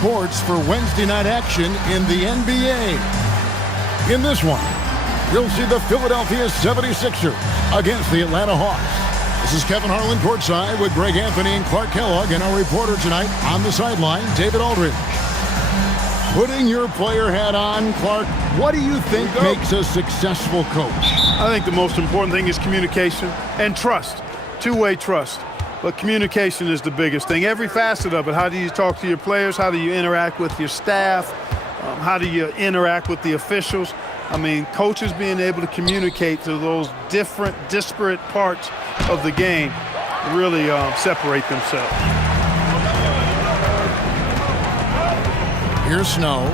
sports for Wednesday night action in the NBA. In this one, you'll see the Philadelphia 76ers against the Atlanta Hawks. This is Kevin Harlan courtside with Greg Anthony and Clark Kellogg, and our reporter tonight on the sideline, David Aldridge. Putting your player hat on, Clark, what do you think makes a successful coach? I think the most important thing is communication and trust, two-way trust. But communication is the biggest thing. Every facet of it. How do you talk to your players? How do you interact with your staff? How do you interact with the officials? I mean, coaches being able to communicate to those different, disparate parts of the game really separate themselves. Here's Snow.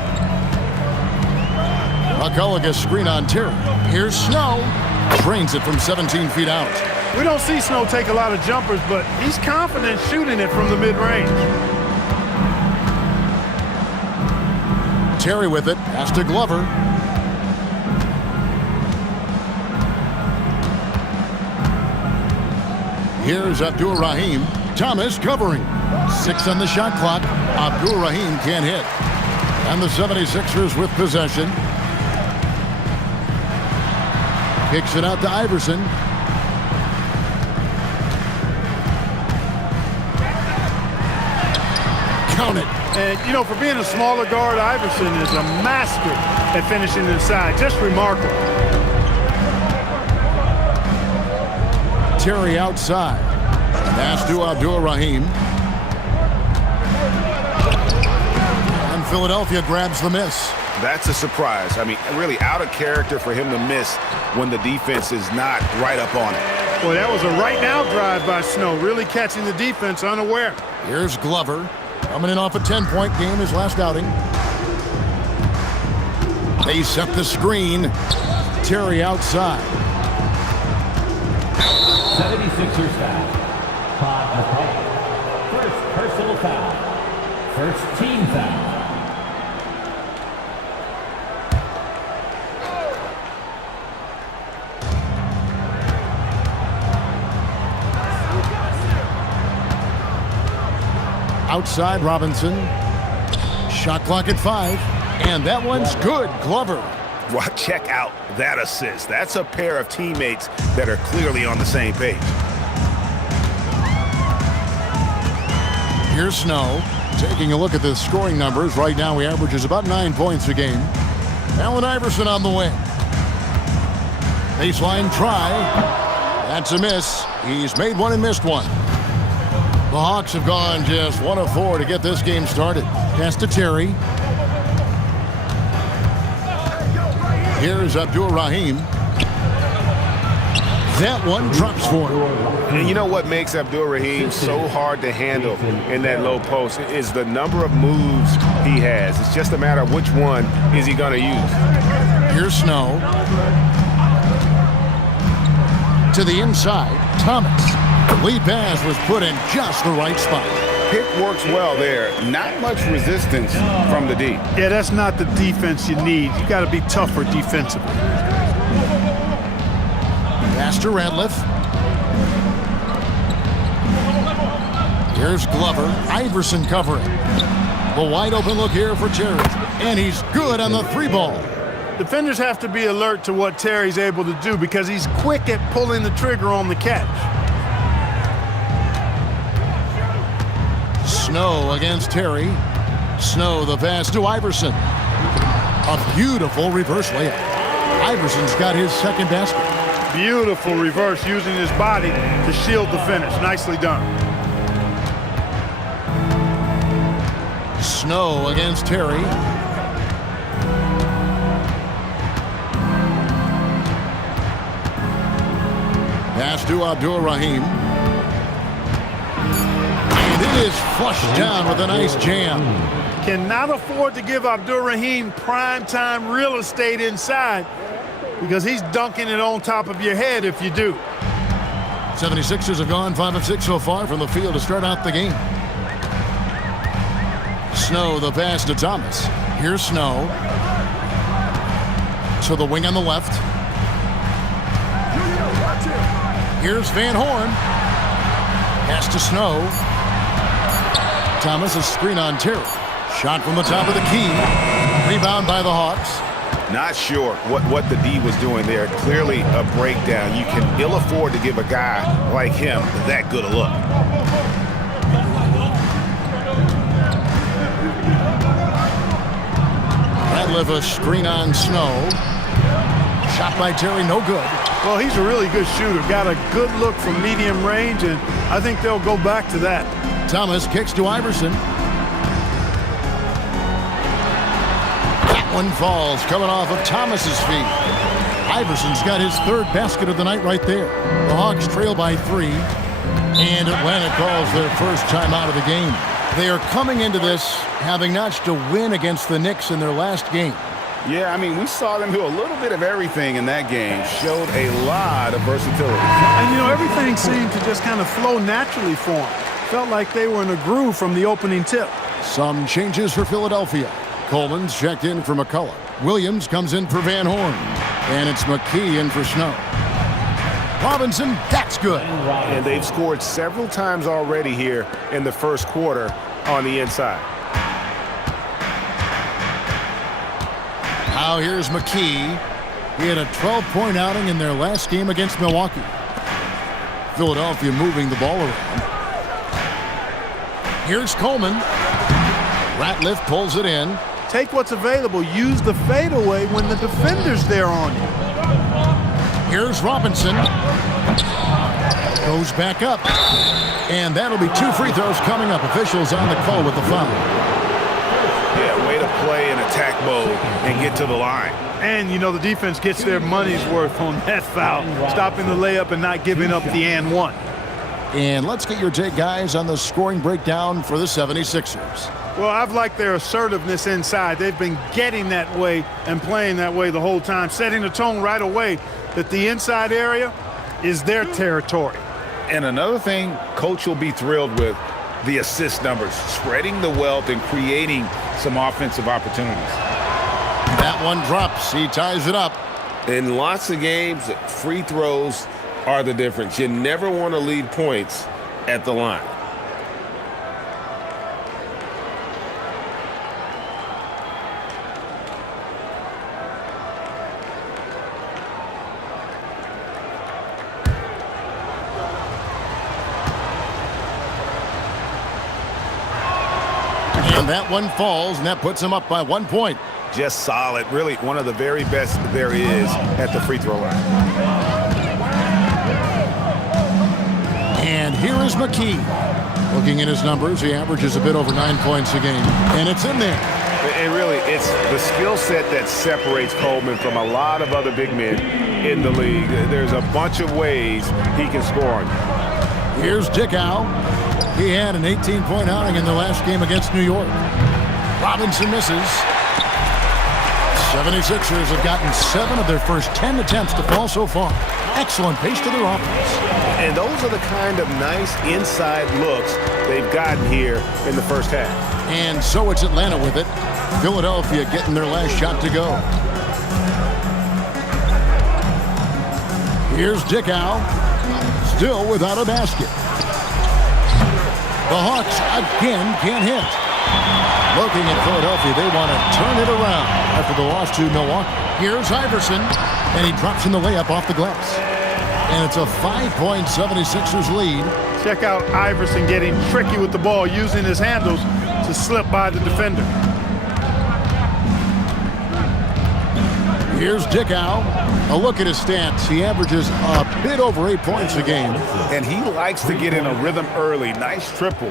McCullough gets screen on Terry. Here's Snow. Drains it from 17 feet out. We don't see Snow take a lot of jumpers, but he's confident shooting it from the mid-range. Terry with it. Pass to Glover. Here's Abdur-Rahim. Thomas covering. 6 on the shot clock. Abdur-Rahim can't hit. And the 76ers with possession. Kicks it out to Iverson. Count it. And, you know, for being a smaller guard, Iverson is a master at finishing inside. Just remarkable. Terry outside. Pass to Abdur-Rahim. And Philadelphia grabs the miss. That's a surprise. I mean, really out of character for him to miss when the defense is not right up on it. Boy, that was a right-now drive by Snow, really catching the defense unaware. Here's Glover. Coming in off a 10-point game his last outing. They set the screen. Terry outside. 76ers foul. McCullough. First personal foul. First team foul. Outside Robinson. Shot clock at 5. And that one's good. Glover. Well, check out that assist. That's a pair of teammates that are clearly on the same page. Here's Snow. Taking a look at the scoring numbers. Right now he averages about 9 points a game. Allen Iverson on the wing. Baseline try. That's a miss. He's made one and missed one. The Hawks have gone just 1 of 4 to get this game started. Pass to Terry. Here's Abdur-Rahim. That one drops for him. And you know what makes Abdur-Rahim so hard to handle in that low post is the number of moves he has. It's just a matter of which one is he going to use. Here's Snow. To the inside, Thomas. Lee pass was put in just the right spot. Pick works well there. Not much resistance from the D. Yeah, that's not the defense you need. You got to be tougher defensively. Pass to Radliff. Here's Glover. Iverson covering. The wide open look here for Terry. And he's good on the 3-ball. Defenders have to be alert to what Terry's able to do because he's quick at pulling the trigger on the catch. Snow against Terry. Snow the pass to Iverson. A beautiful reverse layup. Iverson's got his second basket. Beautiful reverse using his body to shield the finish. Nicely done. Snow against Terry. Pass to Abdur-Rahim. And it is flushed down with a nice jam. Cannot afford to give Abdur-Rahim prime-time real estate inside because he's dunking it on top of your head if you do. 76ers have gone 5 of 6 so far from the field to start out the game. Snow the pass to Thomas. Here's Snow. To the wing on the left. Here's Van Horn. Pass to Snow. Thomas, a screen on Terry. Shot from the top of the key. Rebound by the Hawks. Not sure what the D was doing there. Clearly a breakdown. You can ill afford to give a guy like him that good a look. Radliff a screen on Snow. Shot by Terry, no good. Well, he's a really good shooter. Got a good look from medium range, and I think they'll go back to that. Thomas kicks to Iverson. That one falls, coming off of Thomas's feet. Iverson's got his third basket of the night right there. The Hawks trail by 3, and Atlanta calls their first timeout of the game. They are coming into this having notched a win against the Knicks in their last game. Yeah, I mean, we saw them do a little bit of everything in that game. Showed a lot of versatility. And, you know, everything seemed to just kind of flow naturally for them. Felt like they were in a groove from the opening tip. Some changes for Philadelphia. Coleman's checked in for McCullough. Williams comes in for Van Horn. And it's McKee in for Snow. Robinson, that's good. And they've scored several times already here in the first quarter on the inside. Now here's McKee. He had a 12-point outing in their last game against Milwaukee. Philadelphia moving the ball around. Here's Coleman. Ratliff pulls it in. Take what's available. Use the fadeaway when the defender's there on you. Here's Robinson. Goes back up. And that'll be 2 free throws coming up. Officials on the call with the foul. Yeah, way to play in attack mode and get to the line. And, you know, the defense gets their money's worth on that foul. Stopping the layup and not giving up the and one. And let's get your take, guys, on the scoring breakdown for the 76ers. Well, I've liked their assertiveness inside. They've been getting that way and playing that way the whole time, setting the tone right away that the inside area is their territory. And another thing Coach will be thrilled with, the assist numbers, spreading the wealth and creating some offensive opportunities. That one drops. He ties it up. In lots of games, free throws are the difference. You never want to lead points at the line. And that one falls, and that puts him up by 1 point. Just solid. Really one of the very best there is at the free throw line. And here is McKee. Looking at his numbers, he averages a bit over 9 points a game. And it's in there. And really, it's the skill set that separates Coleman from a lot of other big men in the league. There's a bunch of ways he can score on you. Here's Dickow. He had an 18-point outing in the last game against New York. Robinson misses. 76ers have gotten 7 of their first 10 attempts to fall so far. Excellent pace to their offense. And those are the kind of nice inside looks they've gotten here in the first half. And so it's Atlanta with it. Philadelphia getting their last shot to go. Here's Dickow. Still without a basket. The Hawks again can't hit. Looking at Philadelphia, they want to turn it around after the loss to Milwaukee. Here's Iverson, and he drops in the layup off the glass. And it's a 5-point 76ers lead. Check out Iverson getting tricky with the ball, using his handles to slip by the defender. Here's Dickow. A look at his stats. He averages a bit over 8 points a game. And he likes to get in a rhythm early. Nice triple.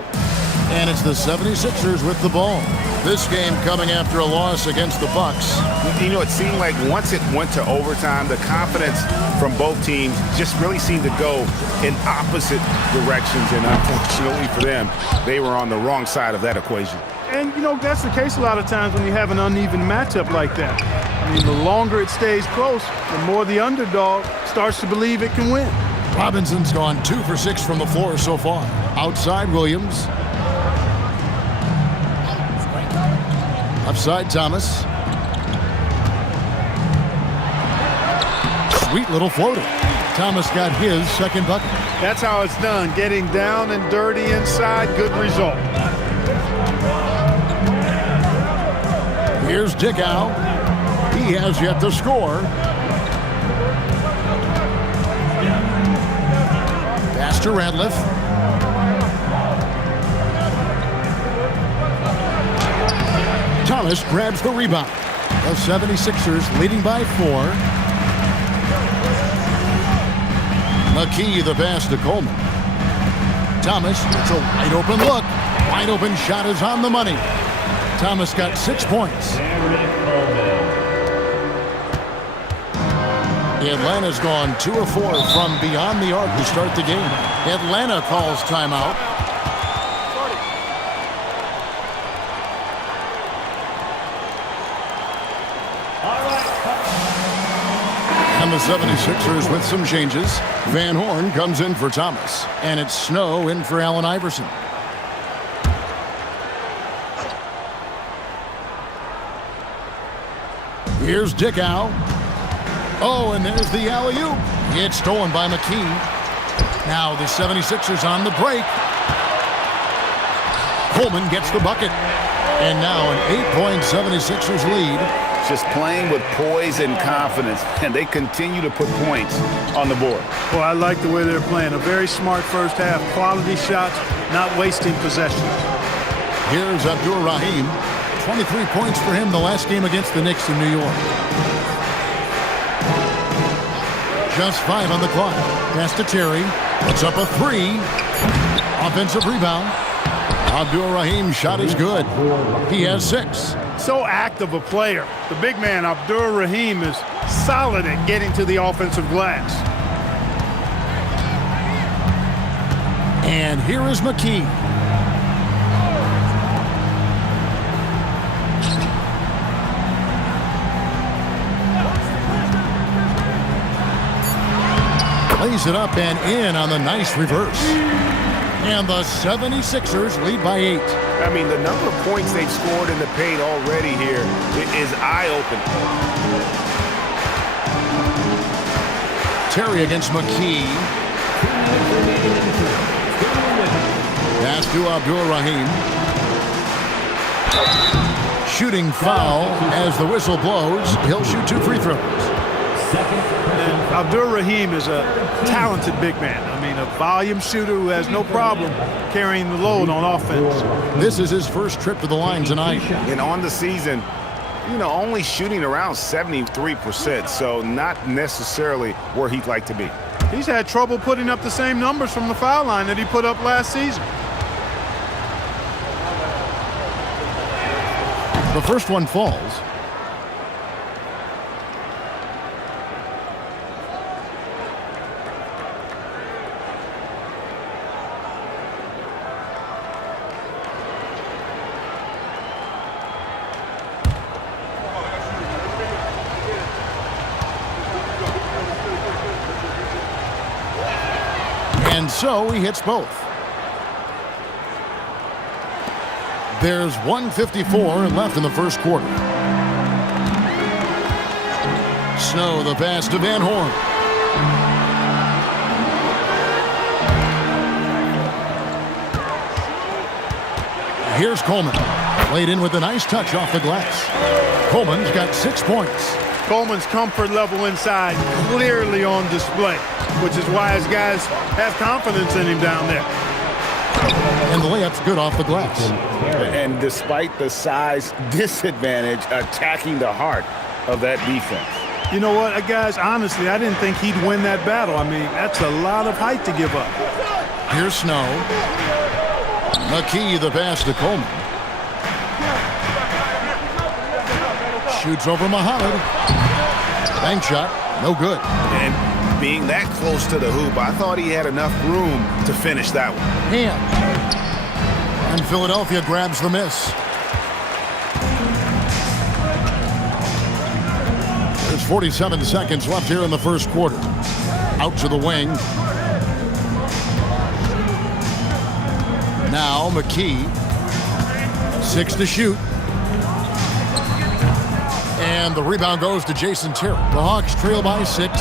And it's the 76ers with the ball. This game coming after a loss against the Bucks. You know, it seemed like once it went to overtime, the confidence from both teams just really seemed to go in opposite directions. And unfortunately for them, they were on the wrong side of that equation. And, you know, that's the case a lot of times when you have an uneven matchup like that. I mean, the longer it stays close, the more the underdog starts to believe it can win. Robinson's gone 2 for 6 from the floor so far. Outside Williams. Upside Thomas. Sweet little floater. Thomas got his second bucket. That's how it's done. Getting down and dirty inside, good result. Here's Dickow. He has yet to score. Pass to Radliff. Thomas grabs the rebound. The 76ers leading by 4. McKee the pass to Coleman. Thomas, it's a wide open look. Wide open shot is on the money. Thomas got 6 points. Atlanta's gone 2 of 4 from beyond the arc to start the game. Atlanta calls timeout. And the 76ers with some changes. Van Horn comes in for Thomas. And it's Snow in for Allen Iverson. Here's Dickow. Oh, and there's the alley-oop. It's stolen by McKee. Now the 76ers on the break. Coleman gets the bucket. And now an 8-point 76ers lead. Just playing with poise and confidence, and they continue to put points on the board. Well, I like the way they're playing. A very smart first half. Quality shots, not wasting possessions. Here's Abdur-Rahim. 23 points for him the last game against the Knicks in New York. Just 5 on the clock. Pass to Terry. Puts up a 3. Offensive rebound. Abdur-Rahim's shot is good. He has 6. So active a player. The big man, Abdur-Rahim, is solid at getting to the offensive glass. And here is McKee. Lays it up and in on the nice reverse. And the 76ers lead by 8. I mean, the number of points they've scored in the paint already here is eye-opening. Terry against McKee. Pass to Abdur-Rahim. Shooting foul as the whistle blows. He'll shoot 2 free throws. And Abdur-Rahim is a talented big man. I mean, a volume shooter who has no problem carrying the load on offense. This is his first trip to the line tonight. And on the season, only shooting around 73%, so not necessarily where he'd like to be. He's had trouble putting up the same numbers from the foul line that he put up last season. The first one falls. And so he hits both. There's 1:54 left in the first quarter. Snow the pass to Van Horn. Here's Coleman. Played in with a nice touch off the glass. Coleman's got 6 points. Coleman's comfort level inside clearly on display, which is why his guys have confidence in him down there. And the layup's good off the glass. And despite the size disadvantage, attacking the heart of that defense. You know what, guys, honestly, I didn't think he'd win that battle. I mean, that's a lot of height to give up. Here's Snow. McKee the pass to Coleman. Shoots over Muhammad. Bank shot, no good. And being that close to the hoop, I thought he had enough room to finish that one. And Philadelphia grabs the miss. There's 47 seconds left here in the first quarter. Out to the wing. Now McKee. 6 to shoot. And the rebound goes to Jason Terry. The Hawks trail by 6.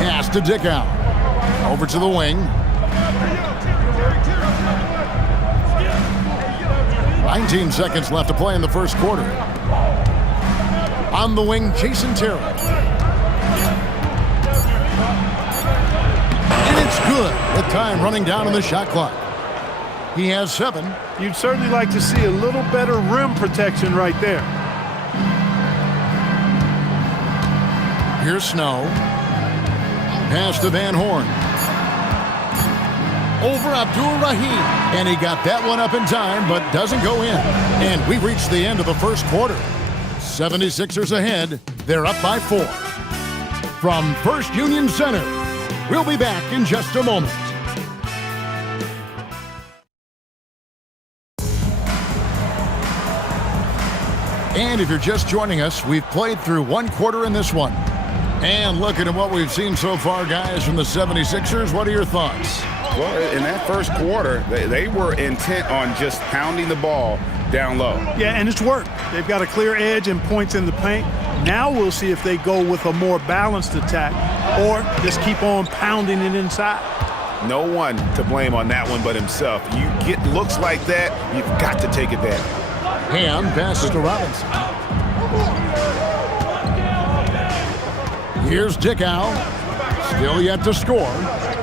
Pass to Dickow. Over to the wing. 19 seconds left to play in the first quarter. On the wing, Jason Terry. And it's good with time running down on the shot clock. He has 7. You'd certainly like to see a little better rim protection right there. Here's Snow. Pass to Van Horn. Over Abdul-Rahim. And he got that one up in time, but doesn't go in. And we reached the end of the first quarter. 76ers ahead. They're up by 4. From First Union Center, we'll be back in just a moment. And if you're just joining us, we've played through one quarter in this one. And looking at what we've seen so far, guys, from the 76ers, what are your thoughts? Well, in that first quarter, they were intent on just pounding the ball down low. Yeah, and it's worked. They've got a clear edge and points in the paint. Now we'll see if they go with a more balanced attack or just keep on pounding it inside. No one to blame on that one but himself. You get looks like that, you've got to take it down. Ham passes to Robinson. Here's Dickow. Still yet to score.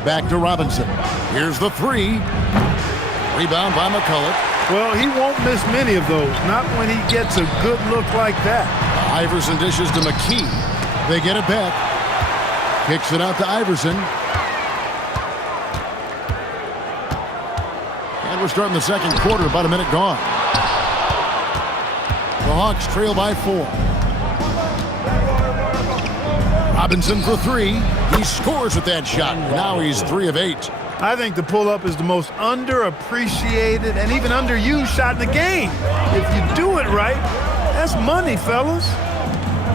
Back to Robinson. Here's the 3. Rebound by McCullough. Well, he won't miss many of those. Not when he gets a good look like that. Iverson dishes to McKee. They get it back. Kicks it out to Iverson. And we're starting the second quarter. About a minute gone. The Hawks trail by 4. Robinson for 3. He scores with that shot. Now he's 3 of 8. I think the pull-up is the most underappreciated and even underused shot in the game. If you do it right, that's money, fellas.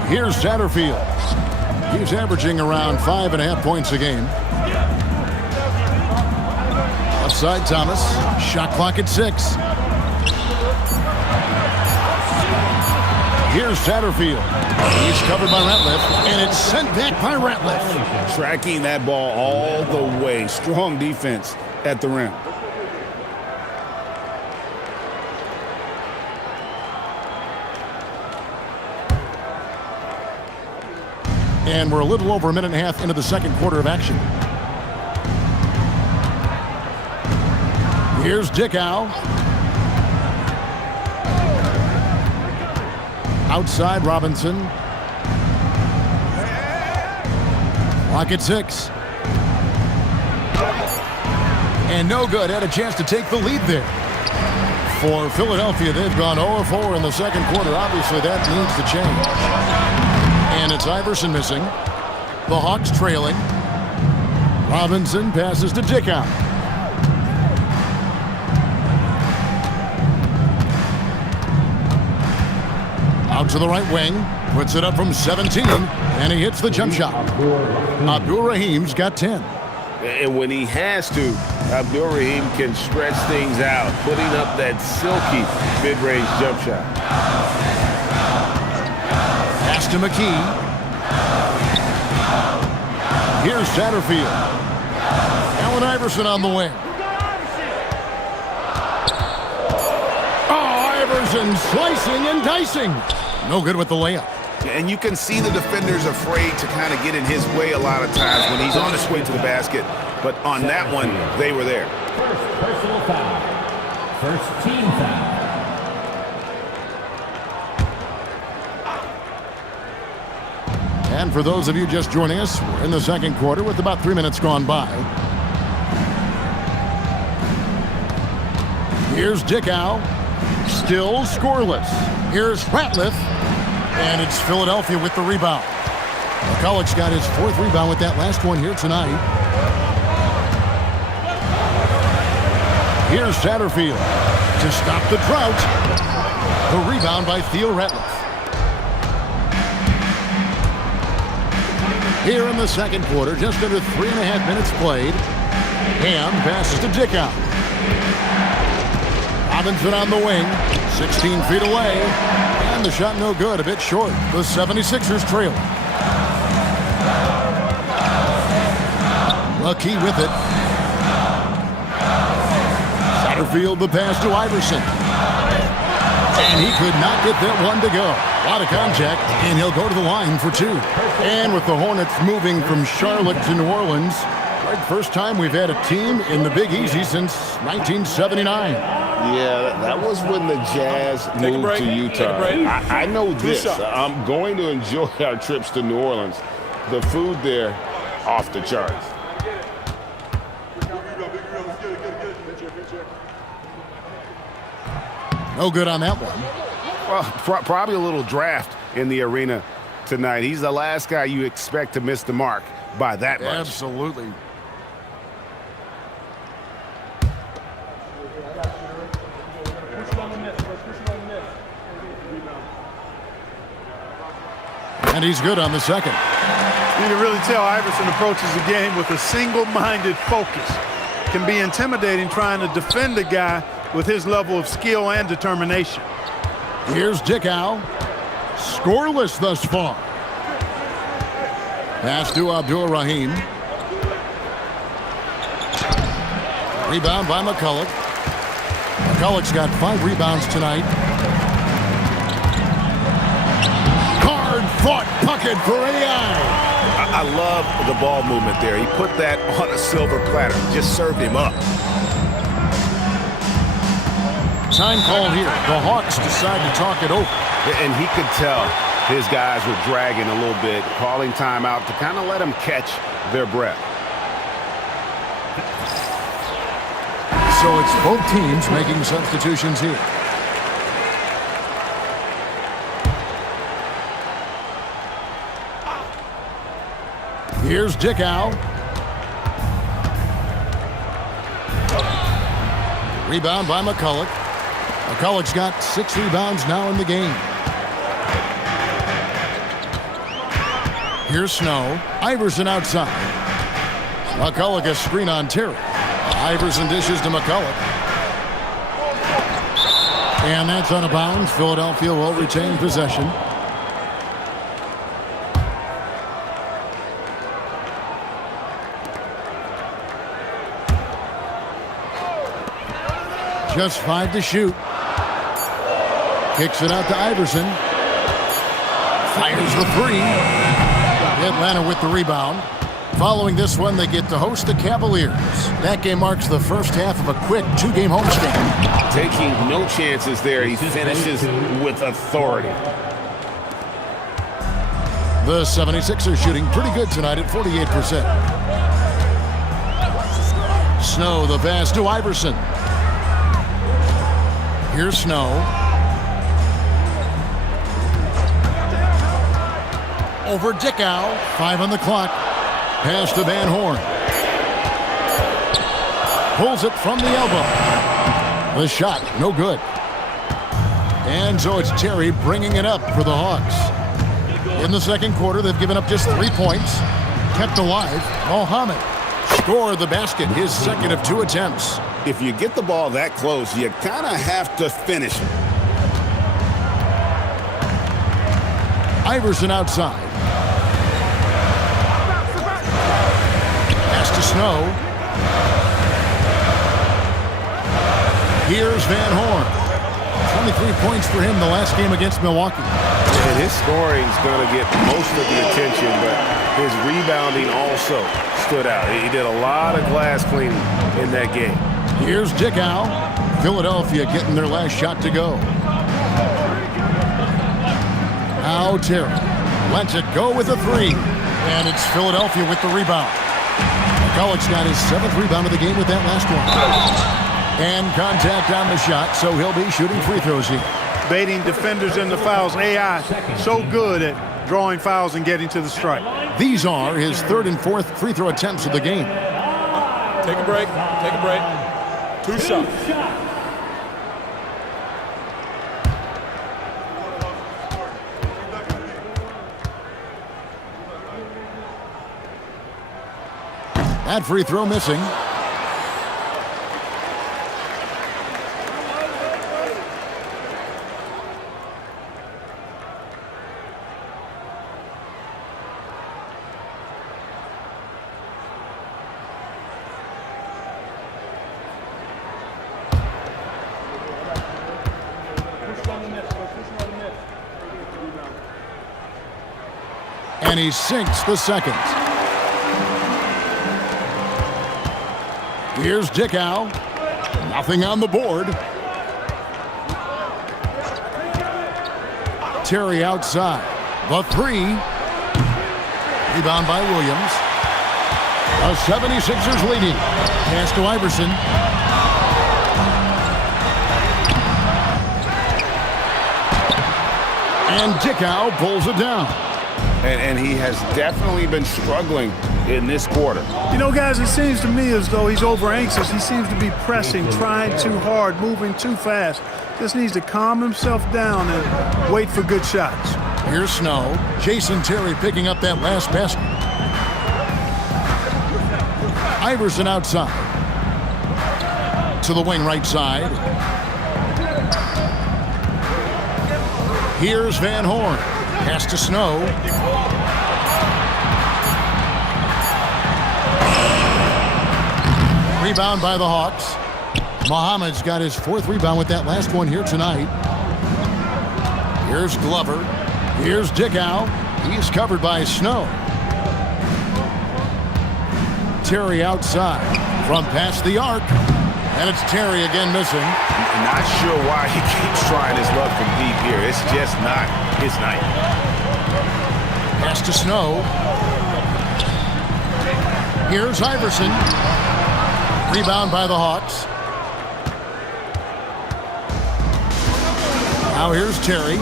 Here's Satterfield. He's averaging around 5.5 points a game. Outside Thomas. Shot clock at 6. Here's Satterfield. He's covered by Ratliff, and it's sent back by Ratliff. Tracking that ball all the way. Strong defense at the rim. And we're a little over a minute and a half into the second quarter of action. Here's Dickow. Outside Robinson. Clock at 6. And no good. Had a chance to take the lead there. For Philadelphia, they've gone 0-4 in the second quarter. Obviously, that needs to change. And it's Iverson missing. The Hawks trailing. Robinson passes to Dickow. Out to the right wing. Puts it up from 17. And he hits the jump shot. Abdul-Rahim's got 10. And when he has to, Abdul-Rahim can stretch things out, putting up that silky mid-range jump shot. Pass to McKee. Here's Satterfield. Allen Iverson on the wing. Oh, Iverson slicing and dicing. No good with the layup. And you can see the defenders afraid to kind of get in his way a lot of times when he's on his way to the basket. But on that one, they were there. First personal foul. First team foul. And for those of you just joining us, we're in the second quarter with about 3 minutes gone by. Here's Dickow. Still scoreless. Here's Ratliff. And it's Philadelphia with the rebound. McCulloch's got his 4th rebound with that last one here tonight. Here's Satterfield to stop the drought. The rebound by Theo Ratliff. Here in the second quarter, just under 3.5 minutes played. Ham passes to Dickow. Robinson on the wing, 16 feet away. And the shot no good, a bit short. The 76ers trail. McKee with it. Satterfield the pass to Iverson. And he could not get that one to go. A lot of contact, and he'll go to the line for 2. And with the Hornets moving from Charlotte to New Orleans, right, first time we've had a team in the Big Easy since 1979. Yeah, that was when the Jazz moved to Utah. I know this. I'm going to enjoy our trips to New Orleans. The food there, off the charts. No good on that one. Well, probably a little draft in the arena tonight. He's the last guy you expect to miss the mark by that much. Absolutely. And he's good on the second. You can really tell Iverson approaches the game with a single-minded focus. Can be intimidating trying to defend a guy with his level of skill and determination. Here's Dickow. Scoreless thus far. Pass to Abdul-Rahim. Rebound by McCulloch. McCulloch's got 5 rebounds tonight. Hard-fought bucket for AI. I love the ball movement there. He put that on a silver platter. Just served him up. Time call here. The Hawks decide to talk it over. And he could tell his guys were dragging a little bit, calling timeout to kind of let them catch their breath. So it's both teams making substitutions here. Here's Dickow. Rebound by McCulloch. McCulloch's got 6 rebounds now in the game. Here's Snow. Iverson outside. McCulloch a screen on Terry. Iverson dishes to McCulloch. And that's out of bounds. Philadelphia will retain possession. Just 5 to shoot. Kicks it out to Iverson. Fires the 3. Atlanta with the rebound. Following this one, they get to host the Cavaliers. That game marks the first half of a quick 2-game homestand. Taking no chances there. He finishes with authority. The 76ers shooting pretty good tonight at 48%. Snow, the pass to Iverson. Here's Snow. Over Dickow. 5 on the clock. Pass to Van Horn. Pulls it from the elbow. The shot, no good. And so it's Terry bringing it up for the Hawks. In the second quarter, they've given up just 3 points. Kept alive. Mohammed scored the basket, his second of 2 attempts. If you get the ball that close, you kind of have to finish it. Iverson outside. Pass to Snow. Here's Van Horn. 23 points for him the last game against Milwaukee. And his scoring is going to get most of the attention, but his rebounding also stood out. He did a lot of glass cleaning in that game. Here's Dickow. Philadelphia getting their last shot to go. Now Terry lets it go with a 3. And it's Philadelphia with the rebound. McCulloch's got his 7th rebound of the game with that last one. And contact on the shot, so he'll be shooting free throws here. Baiting defenders into fouls. AI so good at drawing fouls and getting to the stripe. These are his 3rd and 4th free throw attempts of the game. Take a break. Take a break. 2 shots. That free throw missing. And he sinks the second. Here's Dickow. Nothing on the board. Terry outside. The three. Rebound by Williams. The 76ers leading. Pass to Iverson. And Dickow pulls it down. And he has definitely been struggling in this quarter. You know, guys, it seems to me as though he's over anxious. He seems to be pressing, trying too hard, moving too fast. Just needs to calm himself down and wait for good shots. Here's Snow. Jason Terry picking up that last basket. Iverson outside. To the wing right side. Here's Van Horn. Pass to Snow. Rebound by the Hawks. Muhammad's got his fourth rebound with that last one here tonight. Here's Glover. Here's Dickow. He's covered by Snow. Terry outside from past the arc. And it's Terry again missing. Not sure why he keeps trying his luck from deep here. It's just not his night. Pass to Snow. Here's Iverson. Rebound by the Hawks. Now here's Terry.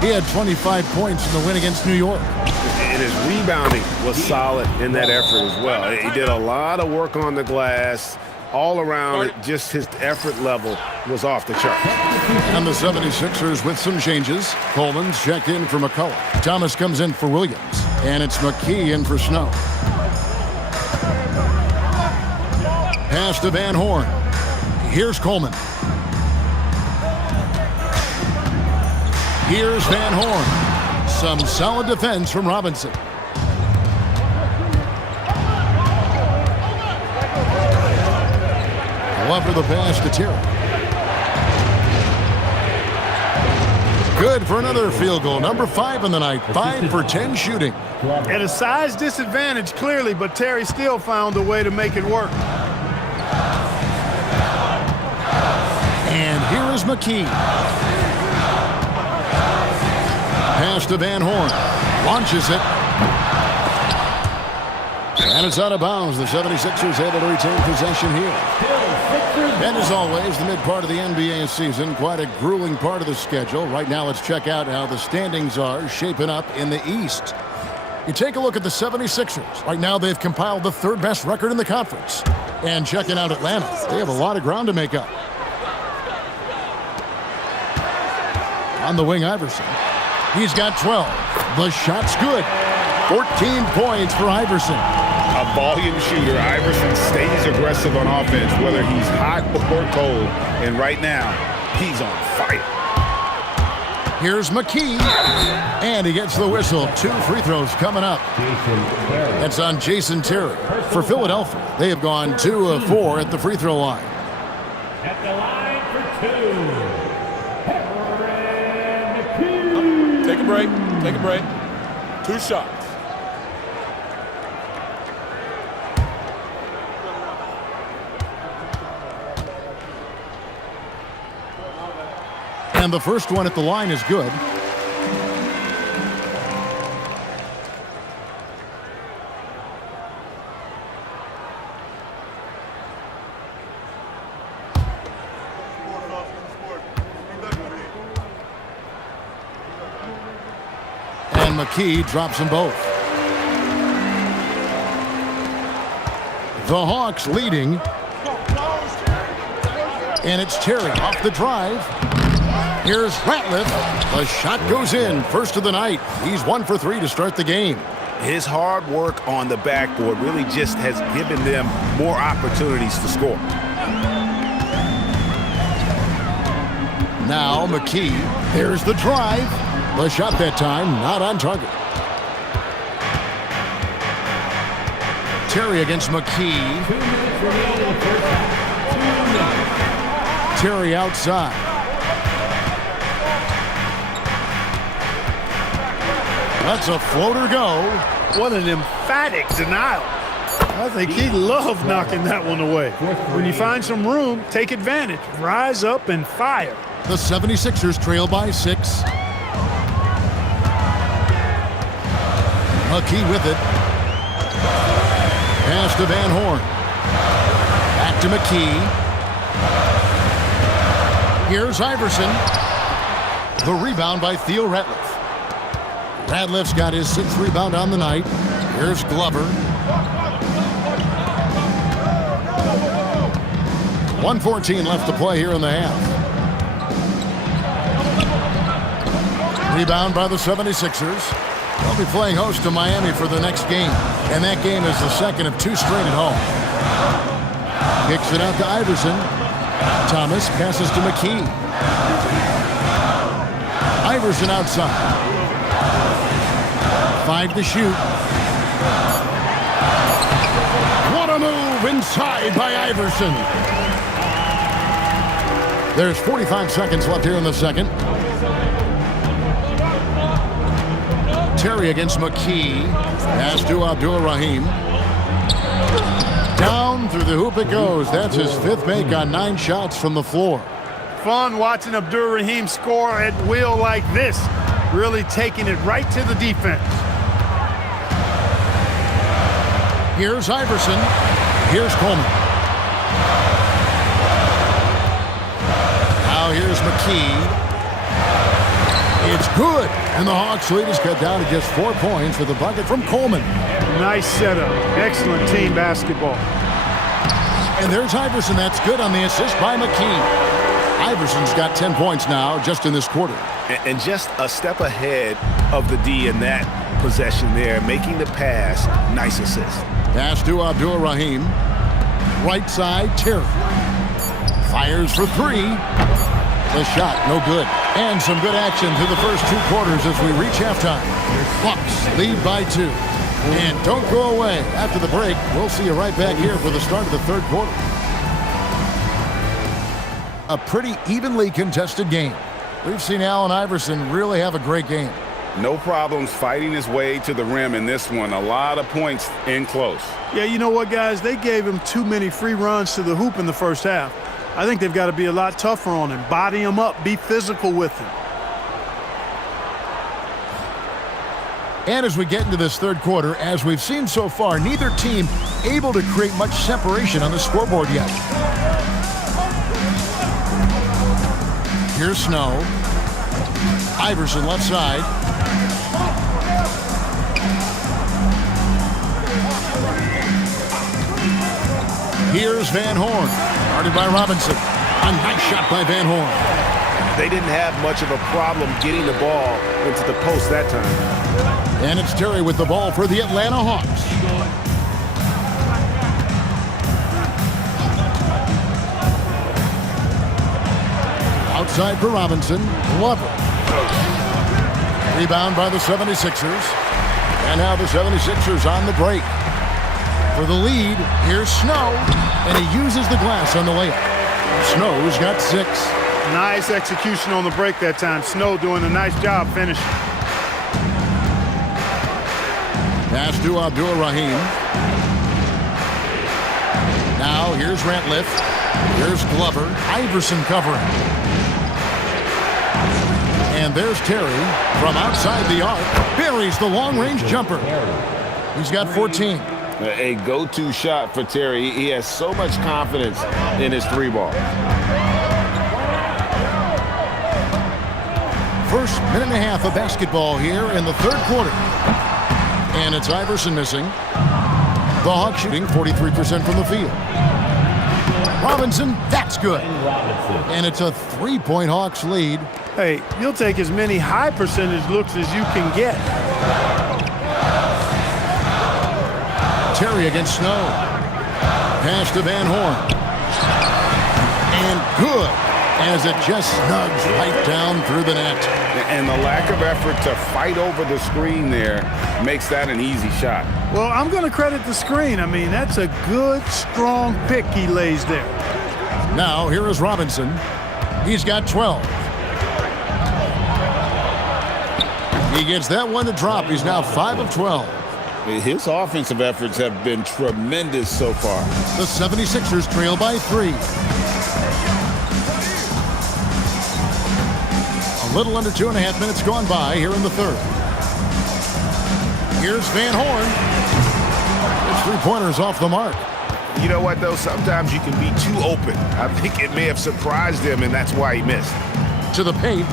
He had 25 points in the win against New York. And his rebounding was solid in that effort as well. He did a lot of work on the glass. All around it, just his effort level was off the chart. And the 76ers with some changes. Coleman's checked in for McCullough. Thomas comes in for Williams. And it's McKee in for Snow. Pass to Van Horn. Here's Coleman. Here's Van Horn. Some solid defense from Robinson. Glover the pass to Terry. Good for another field goal. Number 5 in the night. 5 for 10 shooting. At a size disadvantage, clearly, but Terry still found a way to make it work. And here is McKee. Pass to Van Horn. Launches it. And it's out of bounds. The 76ers able to retain possession here. And as always, the mid part of the NBA season, quite a grueling part of the schedule. Right now, let's check out how the standings are shaping up in the East. You take a look at the 76ers. Right now, they've compiled the third best record in the conference. And checking out Atlanta, they have a lot of ground to make up. On the wing, Iverson. He's got 12. The shot's good. 14 points for Iverson. A volume shooter, Iverson stays aggressive on offense, whether he's hot or cold. And right now, he's on fire. Here's McKee. And he gets the whistle. 2 free throws coming up. That's on Jason Terry. For Philadelphia, they have gone 2 of 4 at the free throw line. At the line for 2, Take a break. Take a break. 2 shots. And the first one at the line is good. And McKee drops them both. The Hawks leading. And it's Terry off the drive. Here's Ratliff. The shot goes in. First of the night. He's 1 for 3 to start the game. His hard work on the backboard really just has given them more opportunities to score. Now McKee. There's the drive. The shot that time not on target. Terry against McKee. 2 minutes remaining in the first half. 2 minutes. Terry outside. Lets a floater go. What an emphatic denial. I think he loved knocking that one away. When you find some room, take advantage. Rise up and fire. The 76ers trail by 6. McKee with it. Pass to Van Horn. Back to McKee. Here's Iverson. The rebound by Theo Ratliff. Ratliff's got his 6th rebound on the night. Here's Glover. 1:14 left to play here in the half. Rebound by the 76ers. They'll be playing host to Miami for the next game, and that game is the second of 2 straight at home. Kicks it out to Iverson. Thomas passes to McKee. Iverson outside. 5 to shoot. What a move inside by Iverson. There's 45 seconds left here in the second. Terry against McKee. Pass to Abdul-Rahim. Down through the hoop it goes. That's his 5th make on 9 shots from the floor. Fun watching Abdul-Rahim score at will like this. Really taking it right to the defense. Here's Iverson. Here's Coleman. Now here's McKee. It's good. And the Hawks lead is cut down to just 4 points with a bucket from Coleman. Nice setup. Excellent team basketball. And there's Iverson. That's good on the assist by McKee. Iverson's got 10 points now just in this quarter. And just a step ahead of the D in that possession there, making the pass. Nice assist. Pass to Abdul-Rahim. Right side, Terry. Fires for 3. The shot, no good. And some good action through the first 2 quarters as we reach halftime. Hawks lead by 2. And don't go away. After the break, we'll see you right back here for the start of the 3rd quarter. A pretty evenly contested game. We've seen Allen Iverson really have a great game. No problems fighting his way to the rim in this one. A lot of points in close. Yeah, you know what, guys? They gave him too many free runs to the hoop in the first half. I think they've got to be a lot tougher on him. Body him up. Be physical with him. And as we get into this 3rd quarter, as we've seen so far, neither team able to create much separation on the scoreboard yet. Here's Snow. Iverson left side. Here's Van Horn. Guarded by Robinson. A nice shot by Van Horn. They didn't have much of a problem getting the ball into the post that time. And it's Terry with the ball for the Atlanta Hawks. Outside for Robinson. Glover. Rebound by the 76ers. And now the 76ers on the break. For the lead, here's Snow. And he uses the glass on the layup. Snow's got 6. Nice execution on the break that time. Snow doing a nice job finishing. Pass to Abdul-Rahim. Now here's Ratliff. Here's Glover. Iverson covering. And there's Terry from outside the arc. Buries the long-range jumper. He's got 14. A go-to shot for Terry. He has so much confidence in his 3-ball. First minute and a half of basketball here in the 3rd quarter. And it's Iverson missing. The Hawks shooting 43% from the field. Robinson, that's good. And it's a 3-point Hawks lead. Hey, you'll take as many high percentage looks as you can get. Terry against Snow. Pass to Van Horn. And good, as it just snugs right down through the net. And the lack of effort to fight over the screen there makes that an easy shot. Well, I'm going to credit the screen. I mean, that's a good, strong pick he lays there. Now, here is Robinson. He's got 12. He gets that one to drop. He's now 5 of 12. His offensive efforts have been tremendous so far. The 76ers trail by 3. A little under 2.5 minutes gone by here in the third. Here's Van Horn. His three-pointers off the mark. You know what, though? Sometimes you can be too open. I think it may have surprised him, and that's why he missed. To the paint.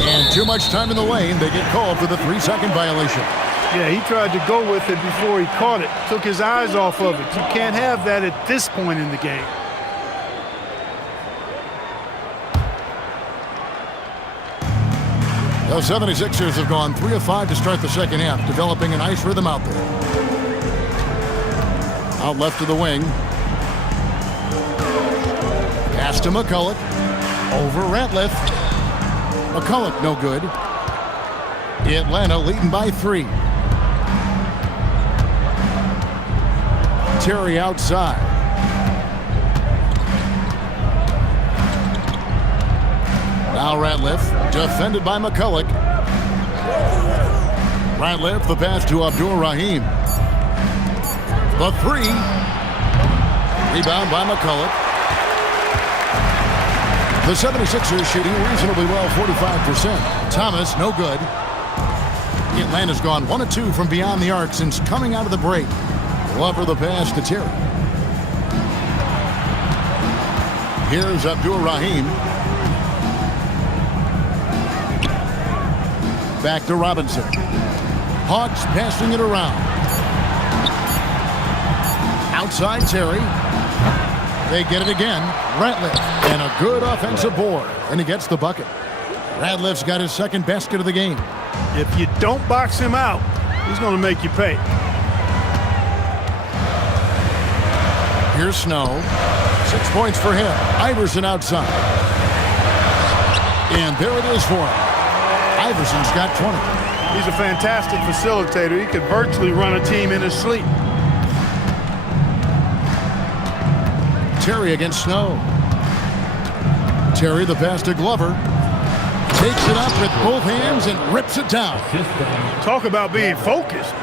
And too much time in the lane. They get called for the 3-second violation. Yeah, he tried to go with it before he caught it. Took his eyes off of it. You can't have that at this point in the game. The 76ers have gone 3 of 5 to start the second half, developing a nice rhythm out there. Out left to the wing. Pass to McCulloch. Over Ratliff. McCulloch no good. Atlanta leading by 3. Terry outside. Now Ratliff, defended by McCulloch. Ratliff, the pass to Abdur-Rahim. The 3. Rebound by McCulloch. The 76ers shooting reasonably well, 45%. Thomas, no good. Atlanta's gone 1 of 2 from beyond the arc since coming out of the break. Glover the pass to Terry. Here's Abdur-Rahim. Back to Robinson. Hawks passing it around. Outside Terry. They get it again. Ratliff. And a good offensive board. And he gets the bucket. Ratliff's got his second basket of the game. If you don't box him out, he's going to make you pay. Here's Snow. 6 points for him. Iverson outside. And there it is for him. Iverson's got 20. He's a fantastic facilitator. He could virtually run a team in his sleep. Terry against Snow. Terry the pass to Glover. Takes it up with both hands and rips it down. Talk about being focused.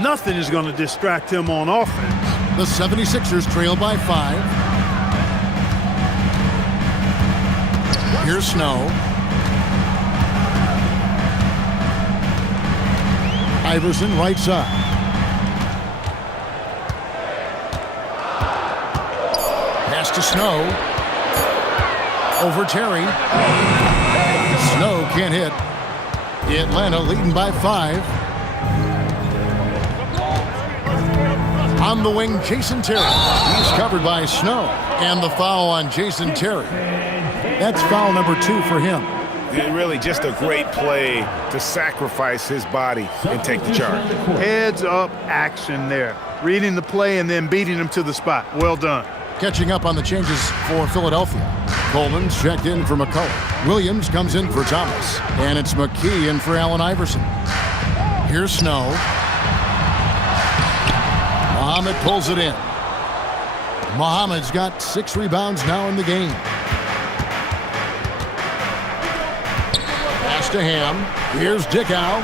Nothing is going to distract him on offense. The 76ers trail by 5. Here's Snow. Iverson right side. Pass to Snow. Over Terry. Snow can't hit. Atlanta leading by 5. On the wing, Jason Terry. He's covered by Snow. And the foul on Jason Terry. That's foul number 2 for him. Really just a great play to sacrifice his body and take the charge. Heads up action there. Reading the play and then beating him to the spot. Well done. Catching up on the changes for Philadelphia. Coleman's checked in for McCulloch. Williams comes in for Thomas. And it's McKee in for Allen Iverson. Here's Snow. Muhammad pulls it in. Muhammad's got 6 rebounds now in the game. Pass to Ham. Here's Dickow.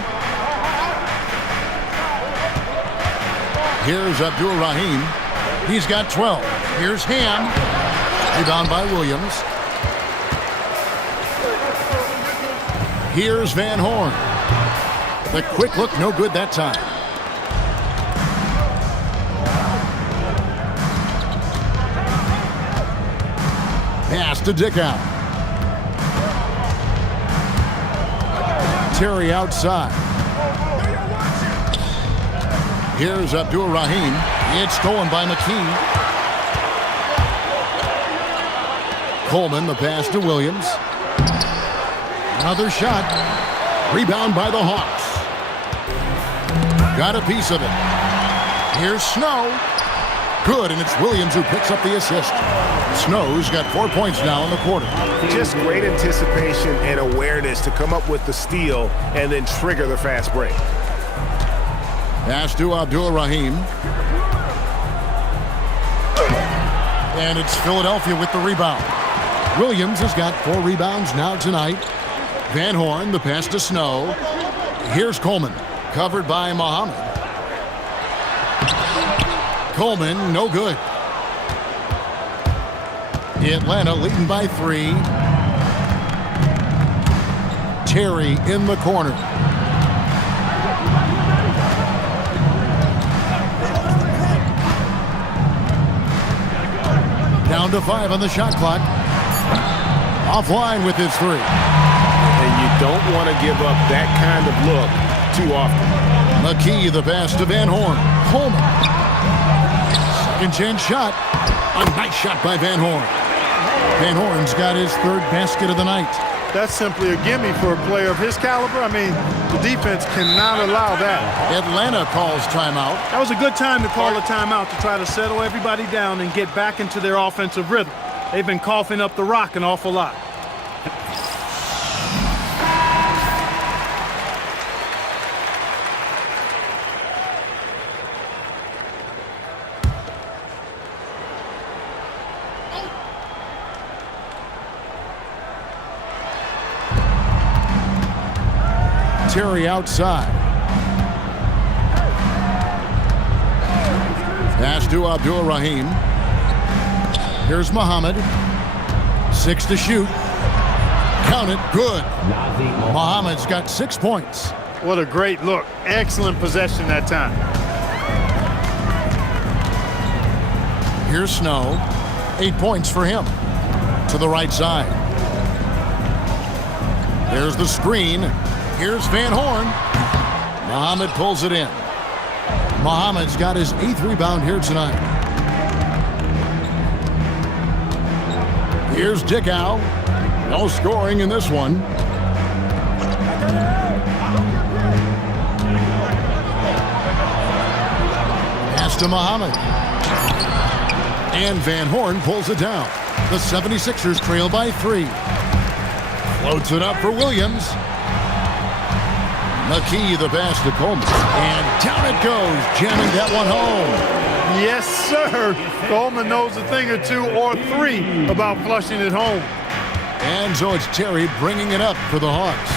Here's Abdur-Rahim. He's got 12. Here's Ham. Rebound by Williams. Here's Van Horn. The quick look, no good that time. Pass to Dickow. Terry outside. Here's Abdur-Rahim. It's stolen by McKee. Coleman, the pass to Williams. Another shot. Rebound by the Hawks. Got a piece of it. Here's Snow. Good, and it's Williams who picks up the assist. Snow's got 4 points now in the quarter. Just great anticipation and awareness to come up with the steal and then trigger the fast break. Pass to Abdur-Rahim. And it's Philadelphia with the rebound. Williams has got 4 rebounds now tonight. Van Horn, the pass to Snow. Here's Coleman, covered by Muhammad. Coleman, no good. Atlanta leading by 3. Terry in the corner. Down to 5 on the shot clock. Offline with his 3. And you don't want to give up that kind of look too often. McKee, the pass to Van Horn. Coleman. Second chance shot. A nice shot by Van Horn. Van Horn's got his 3rd basket of the night. That's simply a gimme for a player of his caliber. I mean, the defense cannot allow that. Atlanta calls timeout. That was a good time to call a timeout to try to settle everybody down and get back into their offensive rhythm. They've been coughing up the rock an awful lot. Terry outside. Pass to Abdul-Rahim. Here's Muhammad. 6 to shoot. Count it. Good. Muhammad's got 6 points. What a great look. Excellent possession that time. Here's Snow. 8 points for him. To the right side. There's the screen. Here's Van Horn. Muhammad pulls it in. Muhammad's got his 8th rebound here tonight. Here's Dickow. No scoring in this one. Pass to Muhammad. And Van Horn pulls it down. The 76ers trail by 3. Floats it up for Williams. McKee, the pass to Coleman. And down it goes, jamming that one home. Yes, sir. Coleman knows a thing or 2 or 3 about flushing it home. And so it's Terry bringing it up for the Hawks.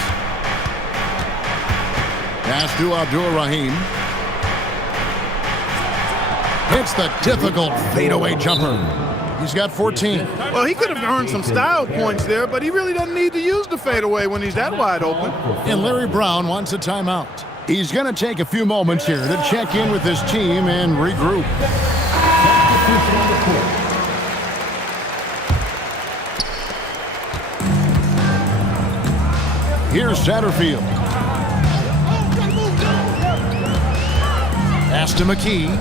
Pass to Abdul-Rahim. Hits the difficult fadeaway jumper. He's got 14. Well, he could have earned some style points there, but he really doesn't need to use the fadeaway when he's that wide open. And Larry Brown wants a timeout. He's going to take a few moments here to check in with his team and regroup. Here's Satterfield. Pass to McKee.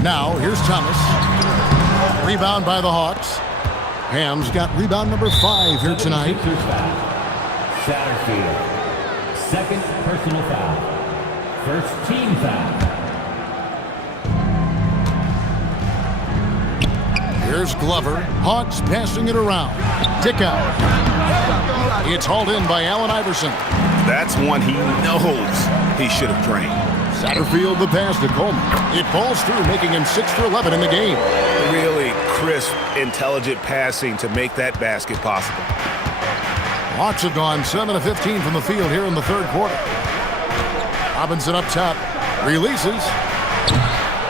Now, here's Thomas. Rebound by the Hawks. Ham's got rebound number 5 here tonight. Satterfield. 2nd personal foul. 1st team foul. Here's Glover. Hawks passing it around. Dickow. It's hauled in by Allen Iverson. That's one he knows he should have drained. Satterfield, the pass to Coleman. It falls through, making him 6 for 11 in the game. Really crisp, intelligent passing to make that basket possible. Hawks have gone 7 of 15 from the field here in the 3rd quarter. Robinson up top. Releases.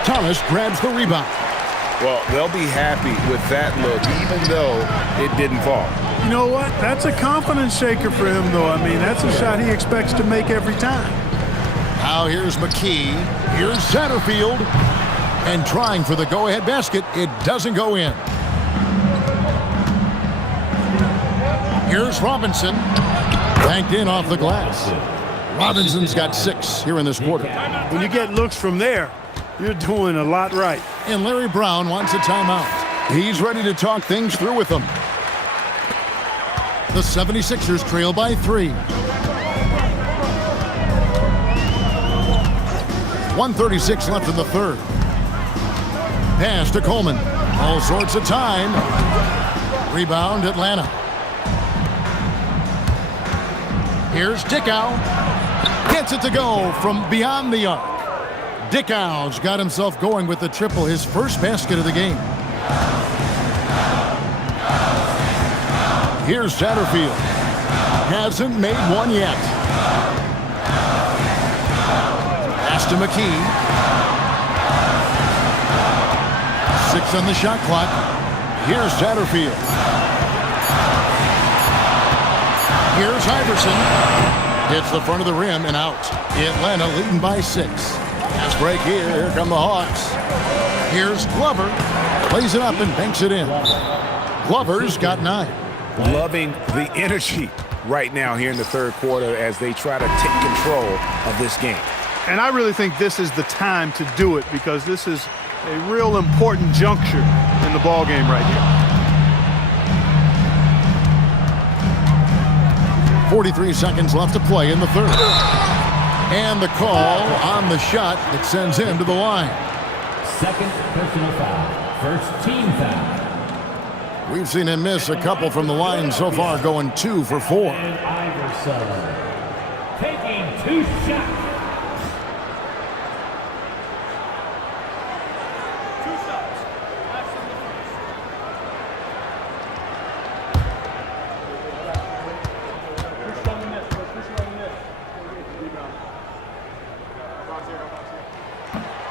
Thomas grabs the rebound. Well, they'll be happy with that look, even though it didn't fall. You know what? That's a confidence shaker for him, though. I mean, that's a shot he expects to make every time. Now here's McKee. Here's Satterfield. And trying for the go-ahead basket. It doesn't go in. Here's Robinson. Banked in off the glass. Robinson's got 6 here in this quarter. When you get looks from there, you're doing a lot right. And Larry Brown wants a timeout. He's ready to talk things through with them. The 76ers trail by 3. 1:36 left in the 3rd. Pass to Coleman. All sorts of time. Rebound, Atlanta. Here's Dickow. Gets it to go from beyond the arc. Dickow's got himself going with the triple, his first basket of the game. Here's Satterfield. Hasn't made one yet. Pass to McKee. 6 on the shot clock. Here's Satterfield. Here's Iverson. Hits the front of the rim and out. Atlanta leading by 6. Fast break here. Here come the Hawks. Here's Glover. Plays it up and banks it in. Glover's got 9. Loving the energy right now here in the third quarter as they try to take control of this game. And I really think this is the time to do it because this is a real important juncture in the ball game right here. 43 seconds left to play in the third. And the call on the shot that sends him to the line. Second personal foul. First team foul. We've seen him miss a couple from the line so far, going 2 for 4. And Iverson taking 2 shots.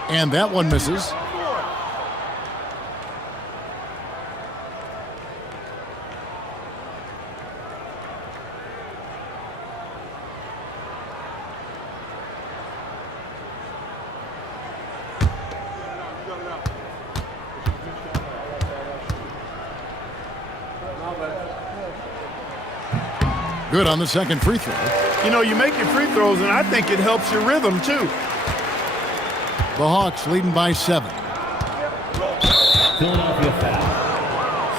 And that one misses. Good on the second free throw. You know, you make your free throws, and I think it helps your rhythm, too. The Hawks leading by 7. Philadelphia foul.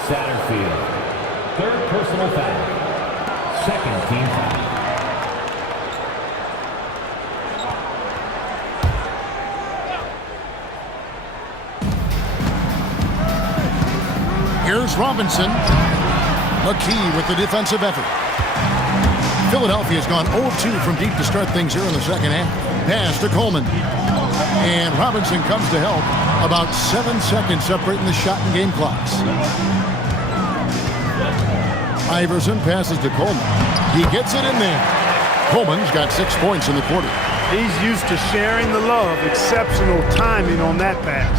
Satterfield. Third personal foul. Second team foul. Here's Robinson. McKee with the defensive effort. Philadelphia's gone 0-2 from deep to start things here in the second half. Pass to Coleman. And Robinson comes to help. About 7 seconds separating the shot and game clocks. Iverson passes to Coleman. He gets it in there. Coleman's got 6 points in the quarter. He's used to sharing the love. Exceptional timing on that pass.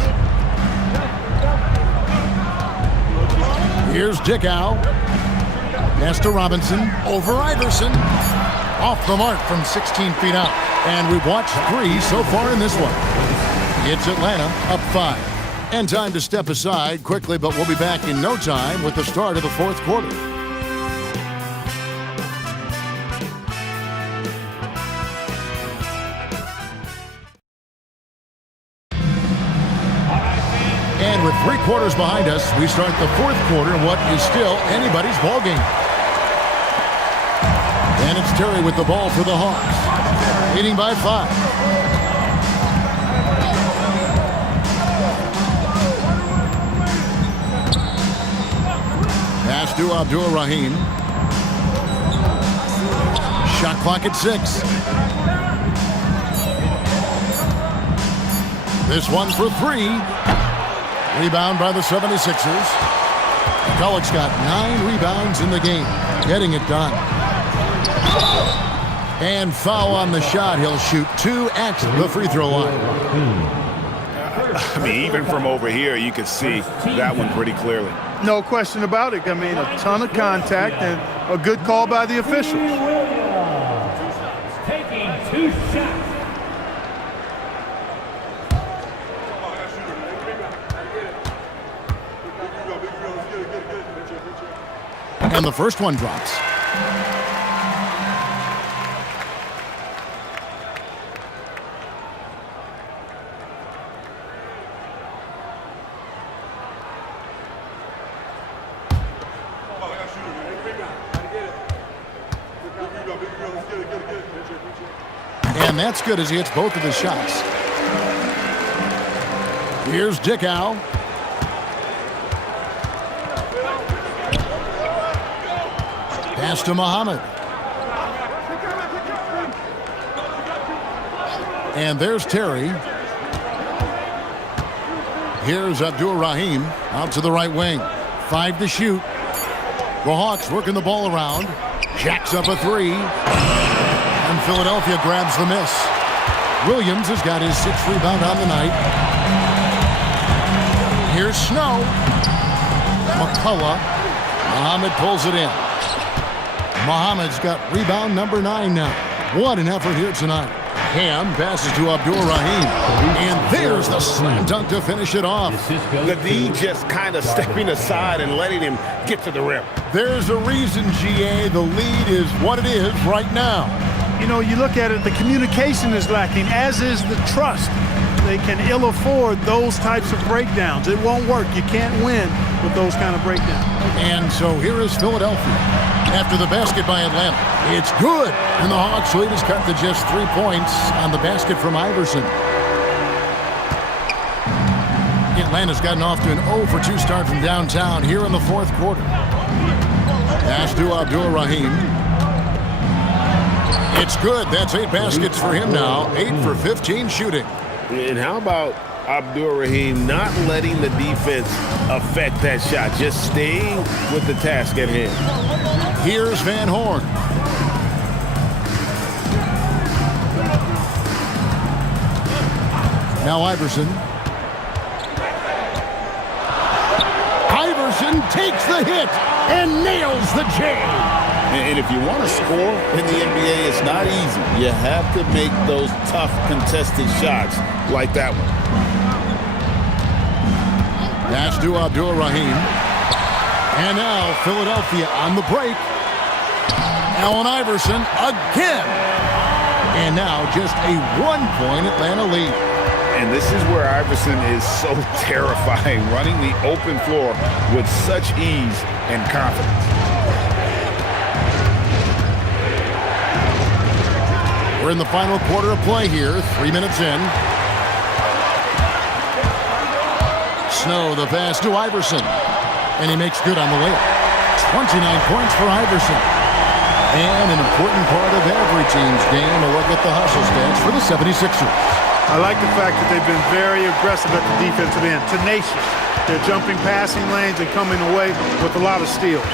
Here's Dickow. Pass to Robinson. Over Iverson. Off the mark from 16 feet out. And we've watched 3 so far in this one. It's Atlanta up 5. And time to step aside quickly, but we'll be back in no time with the start of the fourth quarter. And with 3 quarters behind us, we start the fourth quarter in what is still anybody's ball game. And it's Terry with the ball for the Hawks. Leading by 5. Pass to Abdul-Rahim. Shot clock at 6. This one for 3. Rebound by the 76ers. McCulloch's got 9 rebounds in the game. Getting it done. And foul on the shot. He'll shoot 2 at the free throw line. I mean, even from over here, you could see that one pretty clearly. No question about it. I mean, a ton of contact and a good call by the officials. Taking 2 shots. And the first one drops. And that's good as he hits both of his shots. Here's Dickow. Pass to Muhammad. And there's Terry. Here's Abdul-Rahim out to the right wing. 5 to shoot. The Hawks working the ball around. Jacks up a three. And Philadelphia grabs the miss. Williams has got his 6th rebound on the night. Here's Snow. McCullough. Muhammad pulls it in. Muhammad's got rebound number 9 now. What an effort here tonight. Ham passes to Abdul-Rahim. And there's the slam dunk to finish it off. The D just kind of stepping aside and letting him get to the rim. There's a reason, GA. The lead is what it is right now. You know, you look at it, the communication is lacking, as is the trust. They can ill afford those types of breakdowns. It won't work. You can't win with those kind of breakdowns. And so here is Philadelphia. After the basket by Atlanta. It's good. And the Hawks lead is cut to just 3 points on the basket from Iverson. Atlanta's gotten off to an 0-for-2 start from downtown here in the 4th quarter. Pass to Abdul-Rahim. It's good. That's 8 baskets for him now. 8 for 15 shooting. And how about Abdul-Rahim not letting the defense affect that shot, just staying with the task at hand. Here's Van Horn. Now Iverson. Iverson takes the hit and nails the J. And if you want to score in the NBA, it's not easy. You have to make those tough contested shots like that one. Pass to Abdul-Rahim. And now Philadelphia on the break. Allen Iverson again. And now just a 1-point Atlanta lead. And this is where Iverson is so terrifying, running the open floor with such ease and confidence. We're in the final quarter of play here, 3 minutes in. Snow, the pass to Iverson. And he makes good on the layup. 29 points for Iverson. And an important part of every team's game, a look at the hustle stats for the 76ers. I like the fact that they've been very aggressive at the defensive end, tenacious. They're jumping passing lanes and coming away with a lot of steals.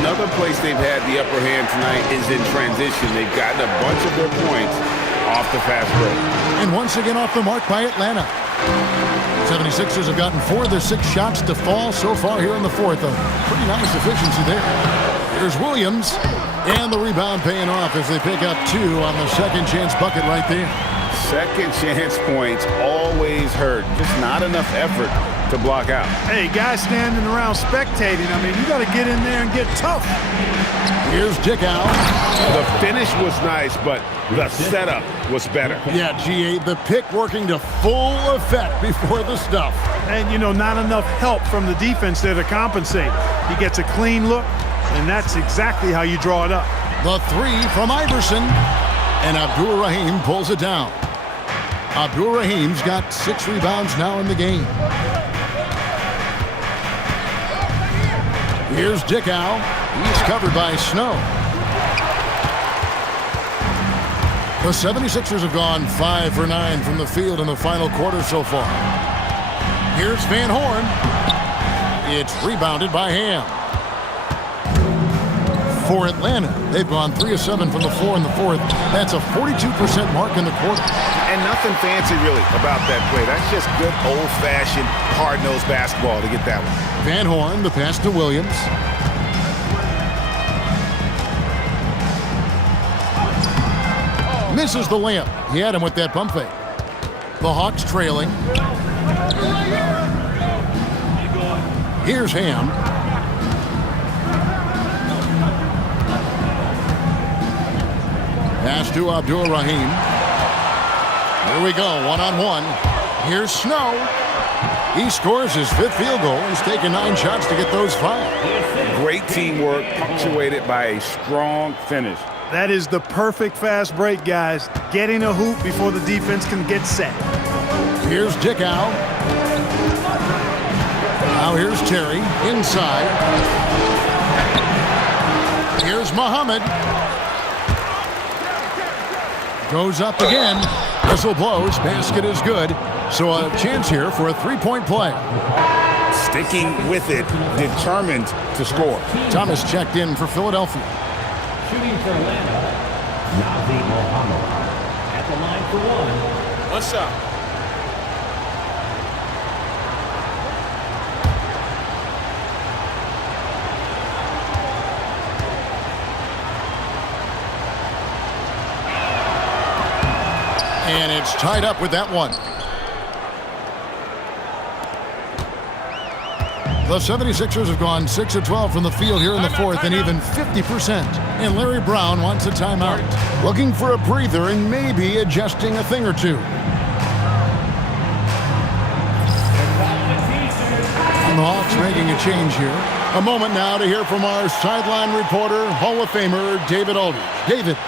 Another place they've had the upper hand tonight is in transition. They've gotten a bunch of their points off the fast break. And once again off the mark by Atlanta. 76ers have gotten 4 of their 6 shots to fall so far here in the 4th. A pretty nice efficiency there. Here's Williams. And the rebound paying off as they pick up 2 on the second chance bucket right there. Second chance points always hurt. Just not enough effort to block out. Hey, guys standing around spectating, I mean, you got to get in there and get tough. Here's Dickow. The finish was nice, but the setup was better. Yeah, GA, the pick working to full effect before the stuff. And, you know, not enough help from the defense there to compensate. He gets a clean look, and that's exactly how you draw it up. The 3 from Iverson, and Abdul-Rahim pulls it down. Abdul-Rahim's got 6 rebounds now in the game. Here's Dickow. He's covered by Snow. The 76ers have gone 5 for 9 from the field in the final quarter so far. Here's Van Horn. It's rebounded by Ham. For Atlanta, they've gone 3 of 7 from the floor in the 4th. That's a 42% mark in the quarter. And nothing fancy really about that play. That's just good old-fashioned, hard-nosed basketball to get that one. Van Horn, the pass to Williams. Misses the layup. He had him with that pump fake. The Hawks trailing. Here's Ham. Pass to Abdul-Rahim. Here we go, one-on-one. Here's Snow. He scores his 5th field goal. He's taken 9 shots to get those 5. Great teamwork, punctuated by a strong finish. That is the perfect fast break, guys. Getting a hoop before the defense can get set. Here's Dickow. Now here's Terry, inside. Here's Muhammad. Goes up again. Whistle blows. Basket is good. So a chance here for a 3-point play. sticking with it, determined to score. Thomas checked in for Philadelphia. Shooting for Atlanta, Nazi Mohammed. At the line for one. One shot. And it's tied up with that one. The 76ers have gone 6 of 12 from the field here in the fourth and even 50%. And Larry Brown wants a timeout. Looking for a breather and maybe adjusting a thing or two. And the Hawks making a change here. A moment now to hear from our sideline reporter, Hall of Famer David Aldridge. David.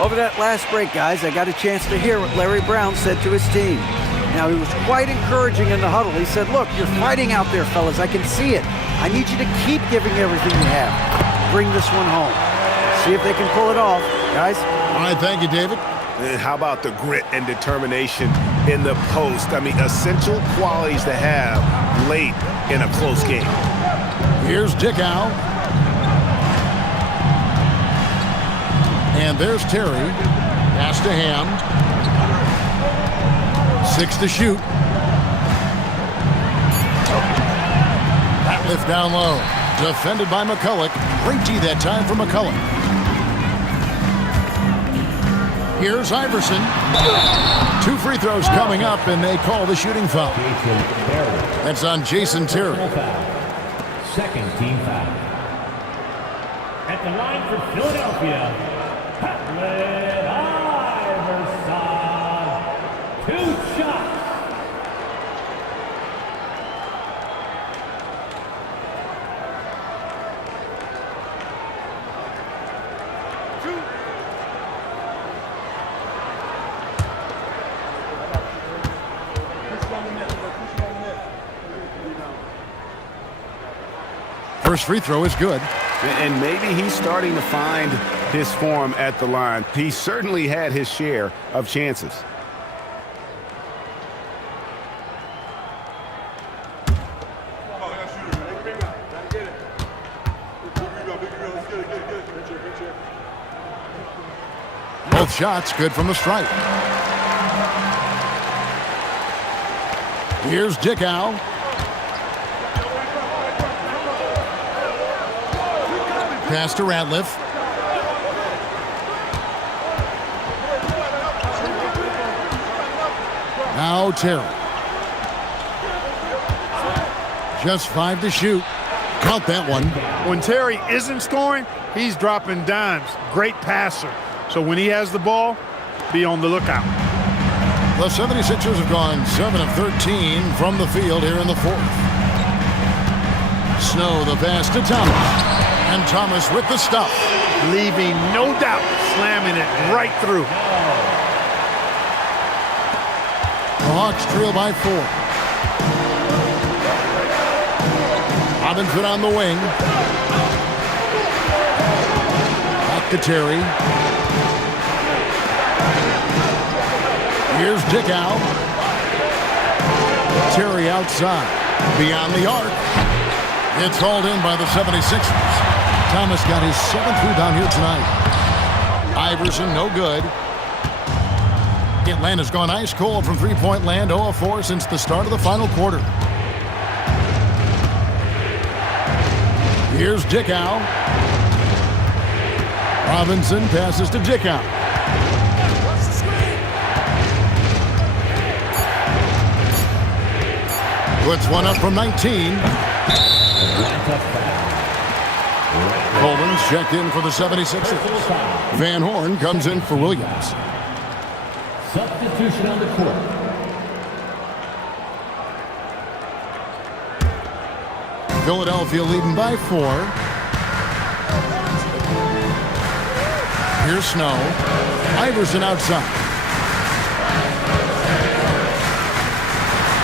Over that last break, guys, I got a chance to hear what Larry Brown said to his team. Now, he was quite encouraging in the huddle. He said, look, you're fighting out there, fellas. I can see it. I need you to keep giving everything you have. Bring this one home. See if they can pull it off, guys. All right, thank you, David. And how about the grit and determination in the post? I mean, essential qualities to have late in a close game. Here's Dickow. And there's Terry. Pass to Ham. 6 to shoot. That lift down low. Defended by McCulloch. Great D that time for McCulloch. Here's Iverson. 2 free throws coming up, and they call the shooting foul. That's on Jason Terry. Second team foul. At the line for Philadelphia, Patrick Iverson. 2 shots. First free throw is good. And maybe he's starting to find his form at the line. He certainly had his share of chances. Both shots good from the stripe. Here's Dickow. Pass to Ratliff. Now Terry. Just 5 to shoot. Count that one. When Terry isn't scoring, he's dropping dimes. Great passer. So when he has the ball, be on the lookout. The 76ers have gone 7 of 13 from the field here in the fourth. Snow the pass to Thomas. And Thomas with the stuff. Leaving no doubt, slamming it right through. The Hawks trail by 4. Robinson on the wing. Back to Terry. Here's Dickow. Terry outside. Beyond the arc. It's hauled in by the 76ers. Thomas got his 7th rebound here tonight. Iverson, no good. Atlanta's gone ice cold from three-point land, 0 of 4 since the start of the final quarter. Here's Dickow. Robinson passes to Dickow. Puts one up from 19. Coleman's checked in for the 76ers. Van Horn comes in for Williams. Substitution on the court. Philadelphia leading by 4. Here's Snow. Iverson outside.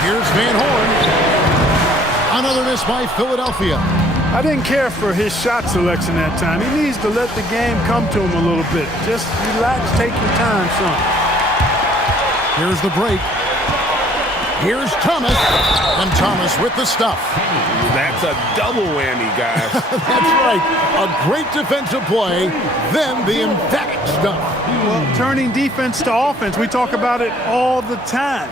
Here's Van Horn. Another miss by Philadelphia. I didn't care for his shot selection that time. He needs to let the game come to him a little bit. Just relax, take your time, son. Here's the break. Here's Thomas, and Thomas with the stuff. That's a double whammy, guys. That's right. A great defensive play, then the emphatic stuff. Well, turning defense to offense, we talk about it all the time.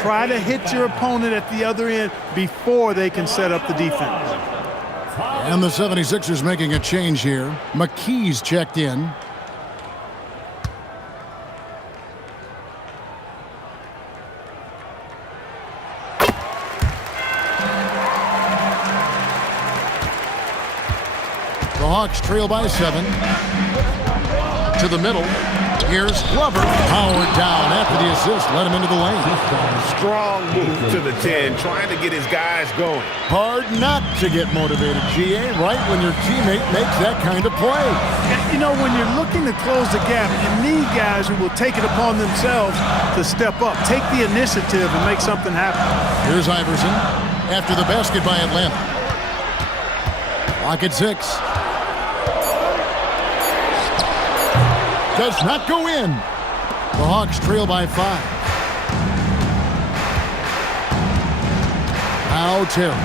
Try to hit your opponent at the other end before they can set up the defense. And the 76ers making a change here. McKee's checked in. The Hawks trail by 7. To the middle. Here's Glover. Powered down after the assist. Let him into the lane. Strong move to the 10, trying to get his guys going. Hard not to get motivated, GA, right when your teammate makes that kind of play. You know, when you're looking to close the gap, you need guys who will take it upon themselves to step up, take the initiative, and make something happen. Here's Iverson after the basket by Atlanta. Clock at 6. Does not go in. The Hawks trail by 5. Now Terry.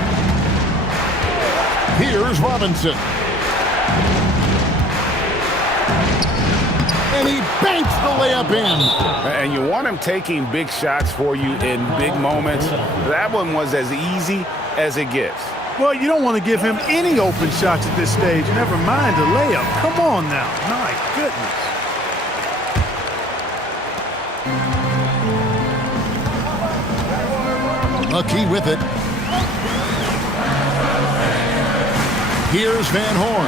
Here's Robinson. And he banks the layup in. And you want him taking big shots for you in big moments. That one was as easy as it gets. Well, you don't want to give him any open shots at this stage, never mind a layup. Come on now. My goodness. McKee with it. Here's Van Horn.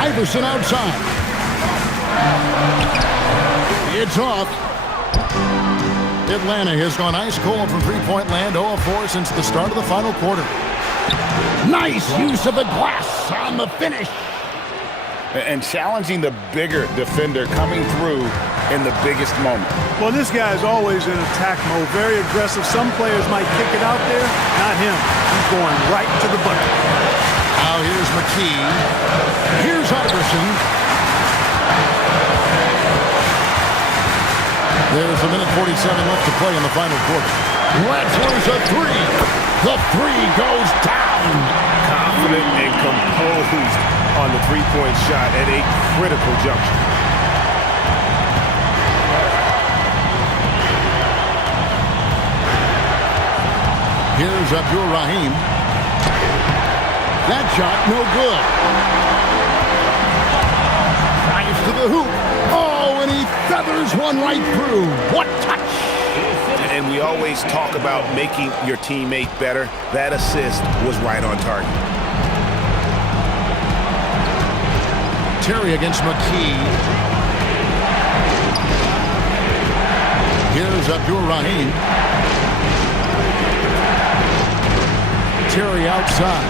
Iverson outside. It's off. Atlanta has gone ice cold from three-point land, 0 of 4 since the start of the final quarter. Nice use of the glass on the finish. And challenging the bigger defender coming through in the biggest moment. Well, this guy is always in attack mode, very aggressive. Some players might kick it out there, not him. He's going right to the bucket. Now here's McKee. Here's Iverson. There's a minute 47 left to play in the final quarter. Rattler's a 3. The 3 goes down. Confident and composed on the three-point shot at a critical juncture. Here's Abdul Rahim. That shot, no good. Drives to the hoop. Oh, and he feathers one right through. What touch! And we always talk about making your teammate better. That assist was right on target. Terry against McKee. Here's Abdul Rahim. Terry outside.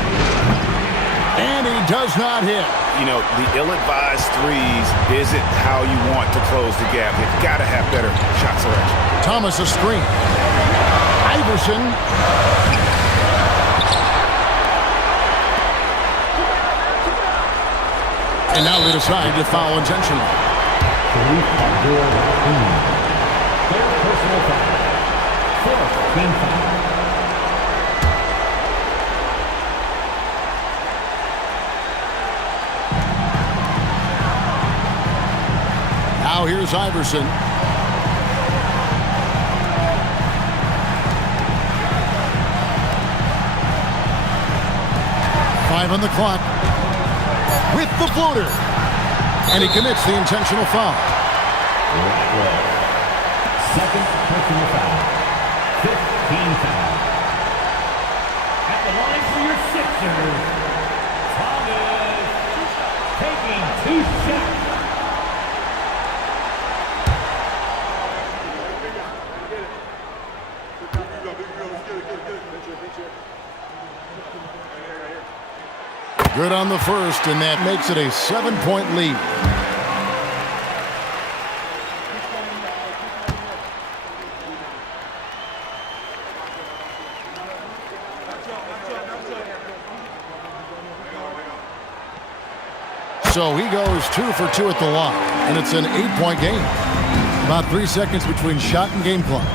And he does not hit. You know, the ill-advised threes isn't how you want to close the gap. You've got to have better shot selection. Thomas a screen. Iverson. And now they decide to foul intentionally. Third personal foul. Fourth team foul. Now here's Iverson. Five on the clock. With the floater. And he commits the intentional foul. Second personal foul. 15 foul. At the line for your Sixers, Thomas taking 2 shots. Good on the first, and that makes it a 7-point lead. So he goes 2 for 2 at the line, and it's an 8-point game. About 3 seconds between shot and game clock.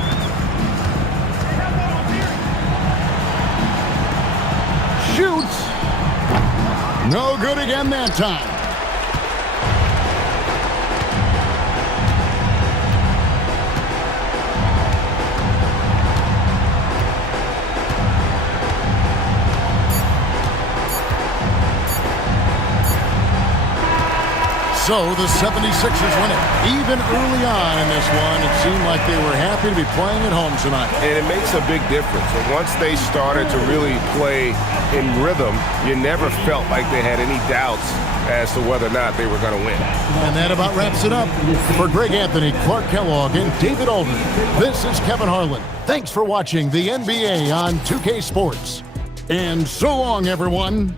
No good again that time. So the 76ers win it. Even early on in this one, it seemed like they were happy to be playing at home tonight. And it makes a big difference. And once they started to really play in rhythm, you never felt like they had any doubts as to whether or not they were going to win. And that about wraps it up. For Greg Anthony, Clark Kellogg, and David Aldridge, this is Kevin Harlan. Thanks for watching the NBA on 2K Sports. And so long, everyone.